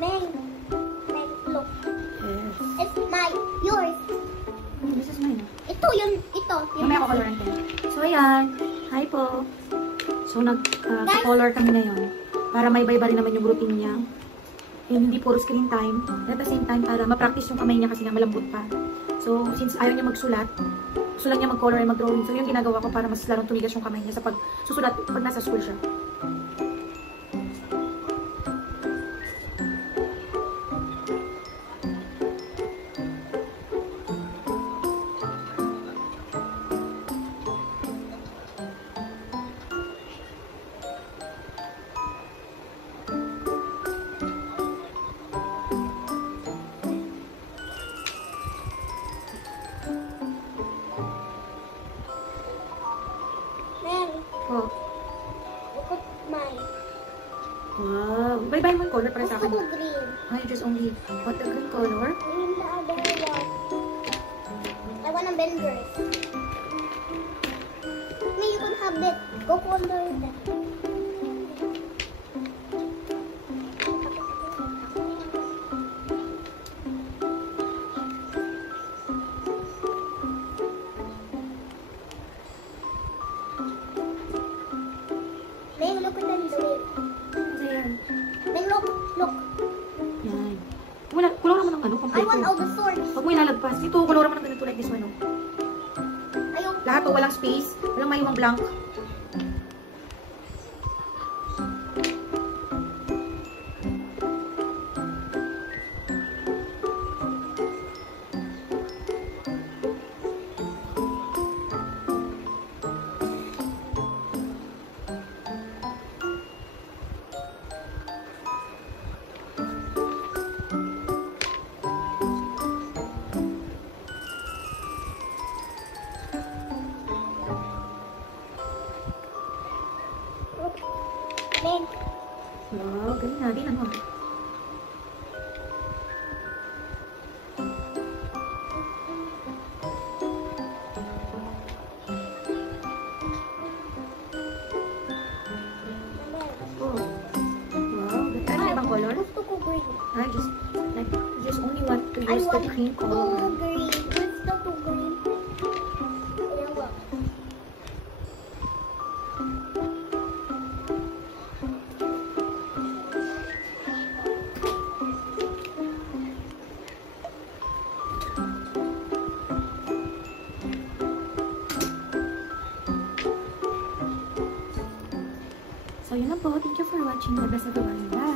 Meg, look. Yes. It's yours. This is mine. Ito. Mamaya ako coloran din. So, ayan. Hi po. So, nag-color kami ngayon. Para may iba rin naman yung routine niya. And hindi puro screen time. At the same time, para ma-practice yung kamay niya kasi nga malambot pa. So, since ayaw niya magsulat, gusto lang niya mag-color and mag-drawing. So, yung ginagawa ko para mas lalong tumigas yung kamay niya sa pag-susulat pag nasa school siya. Oh. Look at mine. Wow. Bye-bye mo yung color para sa akin. Gusto ko green. Ay, just only what the green color? Green the other one. I want a benders. Me, you can have it. Go color that. May look at them do it. Ayan. May look. Yan. Kulora mo ng ano, I kompleto. want all the swords. Huwag mo ilalagpas. Ito, kulora mo ng ganito like this one. Oh. Ayaw. Lahat to, walang space. Walang maiwang blank. Meg. Wow, galing natin. Ano? Oh. Wow. Ano ibang color? Gusto ko green. I just only want to I use the want cream color. green. Gusto ko green. Ayaw. So, yun na po. Thank you for watching. God bless everyone. Bye!